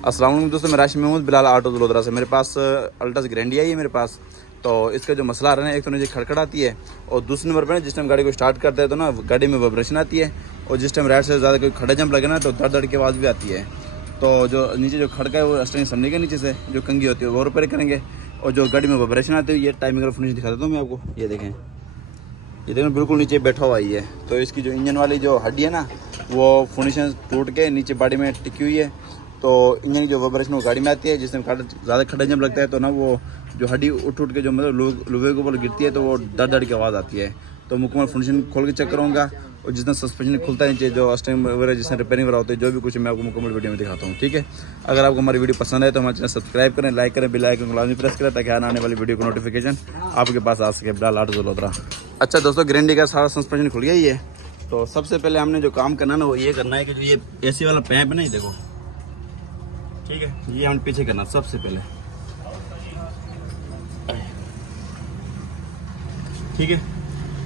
अस्सलाम वालेकुम दोस्तों, मैं राशिद महमूद बिलाल ऑटो वडोदरा से। मेरे पास अल्टस ग्रैंडिया ही है मेरे पास। तो इसका जो मसला आ रहा है, एक तो नीचे खड़खड़ाती है और दूसरे नंबर पर ना जिस टाइम गाड़ी को स्टार्ट करते हैं तो ना गाड़ी में वाइब्रेशन आती है और जिस टाइम राइट से ज़्यादा कोई खड़ा जंप लगे ना तो दर्द दर्द की आवाज़ भी आती है। तो जो नीचे जो खड़का है वो स्टेरिंग समझने के नीचे से जो कंगी होती है वो रिपेयर करेंगे और जो गाड़ी में वाइब्रेशन आती है ये टाइमिंग का फिनिश दिखा देता हूँ मैं आपको। ये देखें बिल्कुल नीचे बैठा हुआ ही है। तो इसकी जो इंजन वाली जो हड्डी है ना वो फिनिशन टूट के नीचे बॉडी में टिकी हुई है। तो इंजन की जो वाइब्रेशन वो गाड़ी में आती है, जिसमें ज़्यादा खड्डा जंप लगता है तो ना वो जो हड्डी उठ के जो मतलब लोहे के ऊपर गिरती है तो वो दर्द दर्द की आवाज़ आती है। तो मुकम्मल फिनिशिंग खोल के चेक करूँगा और जितना सस्पेंशन खुलता है नीचे जो स्टेरिंग वगैरह जिसमें रिपेयरिंग वगैरह होती है जो भी कुछ मैं आपको मुकम्मल वीडियो में दिखाता हूँ। ठीक है, अगर आपको हमारी वीडियो पसंद है तो हमारे चैनल सब्सक्राइब करें, लाइक करें, बेल आइकन को लाजमी प्रेस करें ताकि आने वाली वीडियो को नोटिफिकेशन आपके पास आ सके। बिलाल ऑटो वडोदरा। अच्छा दोस्तों, ग्रैंडी का सारा सस्पेंशन खुल गया ही है। तो सबसे पहले हमने जो काम करना है ना वो ये करना है कि जो ये एसी वाला पैप है ना, ये देखो, ठीक है, ये हमने पीछे करना सबसे पहले। ठीक है,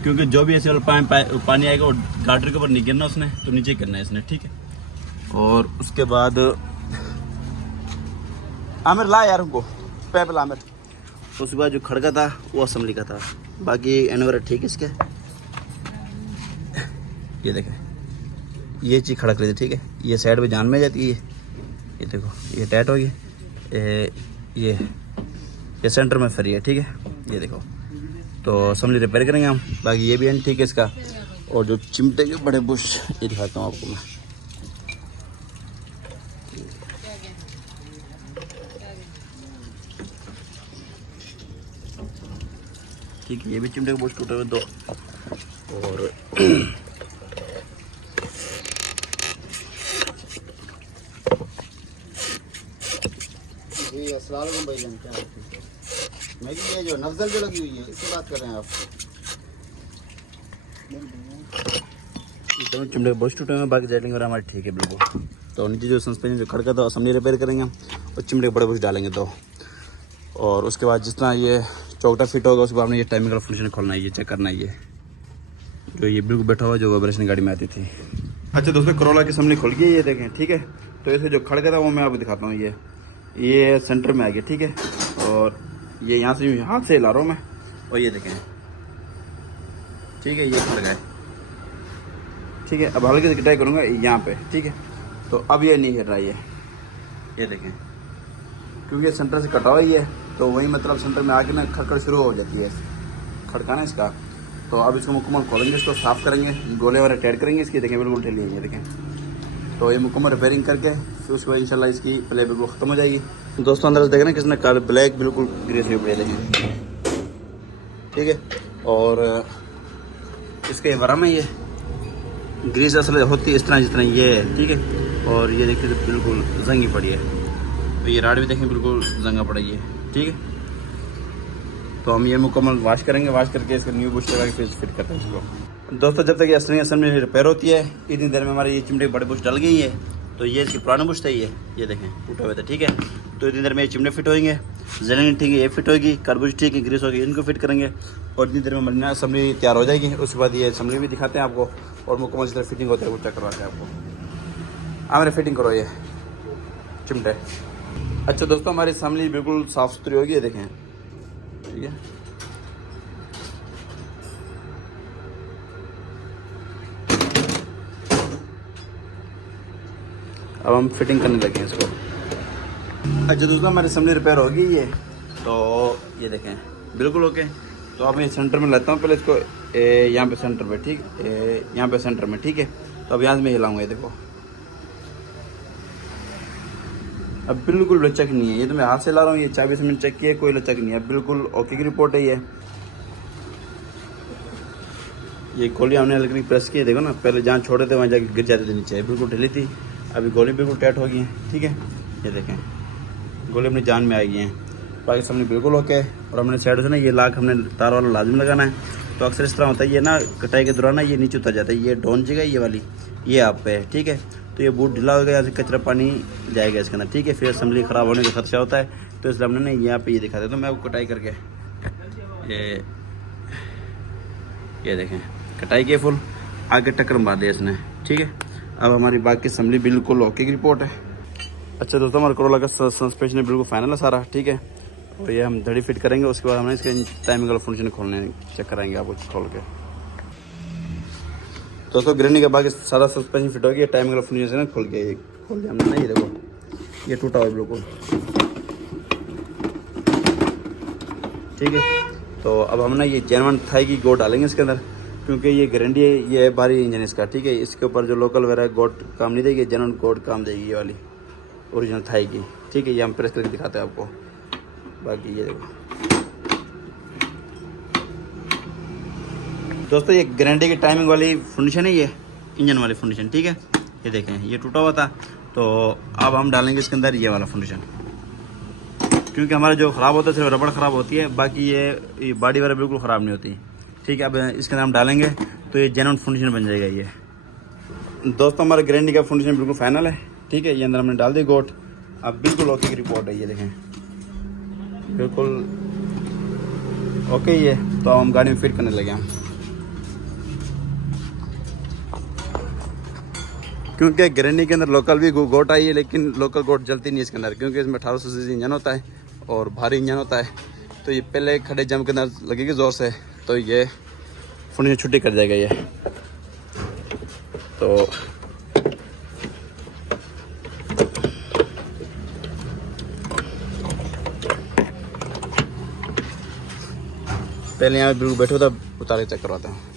क्योंकि जो भी एसी वाला पानी आएगा वो गाटर के ऊपर नहीं गिरना उसने, तो नीचे करना है इसने। ठीक है, और उसके बाद आमिर ला यार उनको पैप ला आमिर। तो उसके बाद जो खड़का था वो असेंबली का था, बाकी एनवर ठीक है इसके। ये देखें, ये चीज़ खड़क रही थी। ठीक है, ये साइड पे जान में जाती है। ये देखो, ये टाइट हो गई, ये सेंटर में फ्री है। ठीक है, ये देखो, तो असेंबली रिपेयर करेंगे हम। बाकी ये भी एंड ठीक है इसका। और जो चिमटे के बड़े बुश ये दिखाता हूँ आपको मैं। ठीक है, ये भी चिमटे के बुश टूटे हुए दो। और मैं ये जो नफ्जल जो लगी हुई है इसकी बात कर रहे हैं आप। दोनों चिमटे बहुत टूटे हैं, बाकी जेटिंग वगैरह हमारी ठीक है बिल्कुल। तो नीचे जो सस्पेंशन जो खड़का था असेंबली रिपेयर करेंगे हम और चिमटे के बड़े बुश डालेंगे दो। और उसके बाद जितना ये चौकटा फिट होगा उसके बाद हमने ये टाइमिंग का फंक्शन खोलना है, ये चेक करना है। ये जो ये बिल्कुल बैठा हुआ जो वाइब्रेशन गाड़ी में आती थी। अच्छा दोस्तों, करोला की असेंबली खुल गई, ये देखें। ठीक है, तो इसमें जो खड़का था वो मैं आपको दिखाता हूँ। ये सेंटर में आ गया। ठीक है, और ये यहाँ से हाथ से हिला रहा हूँ मैं और ये देखें। ठीक है, ये खड़ गए। ठीक है, अब हल्के से कटाई करूँगा यहाँ पे। ठीक है, तो अब ये नहीं हिल रहा है, ये देखें, क्योंकि सेंटर से कटा हुआ ही है तो वही मतलब सेंटर में आके ना खड़खड़ शुरू हो जाती है खड़काना इसका। तो अब इसको मुकम्मल खोलेंगे, इसको साफ़ करेंगे, गोले वगैरह टाइट करेंगे इसकी। देखें बिल्कुल ढीली है, ये देखें। तो ये मुकम्मल रिपेयरिंग करके फिर उसके बाद इंशाल्लाह इसकी प्ले बिल्कुल ख़त्म हो जाएगी। दोस्तों अंदर से देखें ना किसने काले ब्लैक बिल्कुल ग्रेस हुई पड़े देखें। ठीक है, और इसके वरा में ये ग्रीस असल होती है इस तरह जितना ये है। ठीक है, और ये देखिए तो बिल्कुल जंगी पड़ी है। तो ये राड भी देखें बिल्कुल जंगा पड़ी है। ठीक है, तो हम ये मुकम्मल वॉश करेंगे, वॉश करके इसका न्यू बुश लगा के फिर फिट करते हैं इसको। दोस्तों जब तक ये असेंबली रिपेयर होती है इतनी देर में हमारे ये चिमटे बड़े बुश डल गई है। तो ये इसकी पुराने बुश था, ये देखें टूटे हुए थे। ठीक है, तो इतनी देर में ये चिमटे फिट होंगे, जलन ठीक है, ये फिट होगी, कार्बुज ठीक है, ग्रीस होगी, इनको फिट करेंगे और इतनी देर में हमारी असेंबली तैयार हो जाएगी। उसके बाद ये असेंबली भी दिखाते हैं आपको और मुकम्मल जिस तरह फिटिंग होता है वो चेक करवाते हैं आपको। मेरे फिटिंग करो ये चिमटे। अच्छा दोस्तों, हमारी असेंबली बिल्कुल साफ़ सुथरी होगी, ये देखें। ठीक है, अब हम फिटिंग करने लगे हैं इसको। अच्छा दोस्तों, हमारी असेंबली रिपेयर हो गई है, तो ये देखें बिल्कुल ओके। तो अब मैं सेंटर में लेता हूँ पहले इसको, यहाँ पे सेंटर पे। ठीक, यहाँ पे सेंटर में। ठीक है, तो अब यहाँ से मैं हिलाऊंगा, ये देखो अब बिल्कुल लचक नहीं है। ये तो मैं हाथ से ला रहा हूँ, ये 24 मिनट चेक किया, कोई लचक नहीं है, बिल्कुल ओके की रिपोर्ट है ये गोली हमने हल्की प्रेस की, देखो ना, पहले जहाँ छोड़े थे वहाँ जाके गिर जाते थे नीचे, बिल्कुल ढीली थी। अभी गोली बिल्कुल टाइट हो गई है। ठीक है, ये देखें गोली अपनी जान में आ गई हैं। बाकी सामने बिल्कुल ओके। और हमने साइड से ना ये लाख हमने तार वाला लाजमी लगाना है। तो अक्सर इस तरह होता है, ये ना कटाई के दौरान ना ये नीचे उतर जाता है, ये डोन जगह ये वाली ये आप पे है। ठीक है, तो ये बूट ढीला हो गया, यहाँ से कचरा पानी जाएगा इसके अंदर। ठीक है, फिर असेंबली ख़राब होने का खर्चा होता है। तो इसलिए हमने ना यहाँ पे ये दिखा देता हूँ मैं आपको कटाई करके। ये देखें कटाई के फुल आगे टक्कर मार दिया इसने। ठीक है, अब हमारी बाकी असेंबली बिल्कुल ओके की रिपोर्ट है। अच्छा दोस्तों, हमारा Corolla का सस्पेंशन बिल्कुल फाइनल है सारा, ठीक है। और ये हम धड़ी फिट करेंगे, उसके बाद हमने इसके टाइमिंग वाला फंक्शन खोलने चेक कराएंगे आपको खोल के। दोस्तों ग्रैंडी का बाकी सारा सस्पेंशन फिट हो गया, टाइमिंग वाला फंक्शन ना खोल के खोल दिया हमने। नहीं देखो ये टूटा हुआ है बिल्कुल, ठीक है। तो अब हम ना ये जेनवन थाई की गोट डालेंगे इसके अंदर, क्योंकि ये गारंटी है, ये है भारी इंजन इसका, ठीक है। इसके ऊपर जो लोकल वगैरह गोट काम नहीं देगी, जेनवन गोट काम देगी ये वाली ओरिजिनल थाई की, ठीक है। ये हम प्रेस करके दिखाते हैं आपको। बाकी ये देखो दोस्तों, ये गारंटी की टाइमिंग वाली फंक्शन है, ये इंजन वाली फंक्शन, ठीक है। ये देखें ये टूटा हुआ था, तो अब हम डालेंगे इसके अंदर ये वाला फंक्शन, क्योंकि हमारा जो ख़राब होता है सिर्फ रबड़ ख़राब होती है, बाकी ये बॉडी वगैरह बिल्कुल ख़राब नहीं होती, ठीक है। अब इसके अंदर हम डालेंगे तो ये जेन्युइन फंक्शन बन जाएगा ये। दोस्तों हमारा गारंटी का फंक्शन बिल्कुल फाइनल है, ठीक है। ये अंदर हमने डाल दी गोट, अब बिल्कुल ओके की रिपोर्ट है, ये देखें बिल्कुल ओके ये। तो हम गाड़ी में फिट करने लगे हैं, क्योंकि गारंटी के अंदर लोकल भी गोट आई है, लेकिन लोकल गोट जलती नहीं इसके अंदर, क्योंकि इसमें 1800 सीसी इंजन होता है और भारी इंजन होता है। तो ये पहले खड़े जम के अंदर लगेगी ज़ोर से, तो ये फंक्शन छुट्टी कर जाएगा ये। तो पहले यहाँ बिल्कुल बैठो था, उतार के चेक करवाता हूँ।